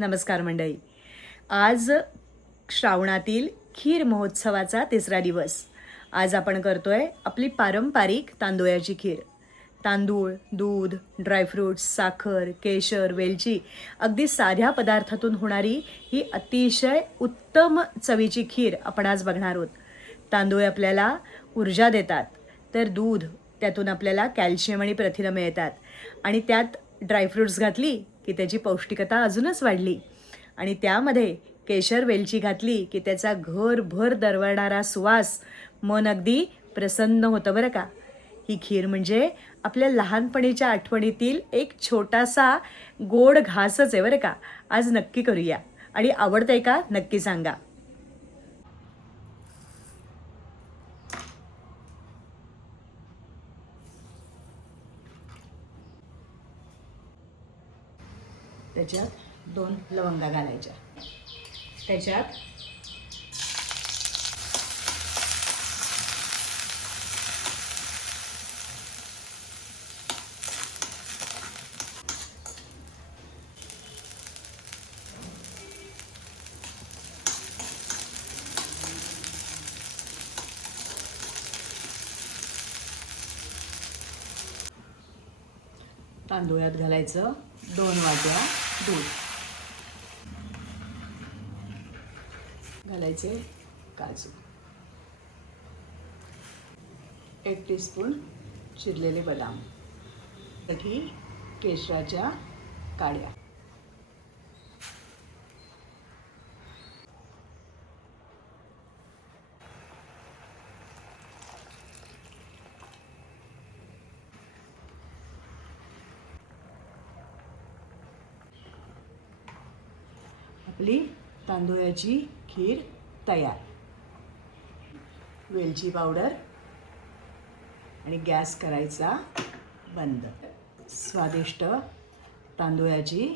नमस्कार मंडळी. आज श्रावणातील खीर महोत्सवाचा तिसरा दिवस. आज आपण करतोय आपली पारंपरिक तांदूळाची खीर. तांदूळ, दूध, ड्रायफ्रूट्स, साखर, केशर, वेलची अगदी साध्या पदार्थातून होणारी ही अतिशय उत्तम चवीची खीर आपण आज बघणार आहोत. तांदूळ आपल्याला ऊर्जा देतात, तर दूध त्यातून आपल्याला कॅल्शियम आणि प्रथिनं मिळतात आणि त्यात ड्रायफ्रूट्स घातली की त्याची पौष्टिकता अजूनच वाढली आणि त्यामध्ये केशर वेलची घातली की त्याचा घरभर दरवळणारा सुवास मन अगदी प्रसन्न होतं बरं का. ही खीर म्हणजे आपल्या लहानपणीच्या आठवणीतील एक छोटासा गोड घासच आहे बरं का. आज नक्की करूया आणि आवडतंय का नक्की सांगा. त्याच्यात 2 लवंगा घालायच्या. त्याच्यात तांदूळात घालायचं 2 वाट्या दूध. घालायचे काजू, 1 टीस्पून चिरलेले बदाम, साठी केशराच्या काड्या, आपली तांदूळाची खीर तयार. वेलची पावडर आणि गॅस करायचा बंद. स्वादिष्ट तांदूळाची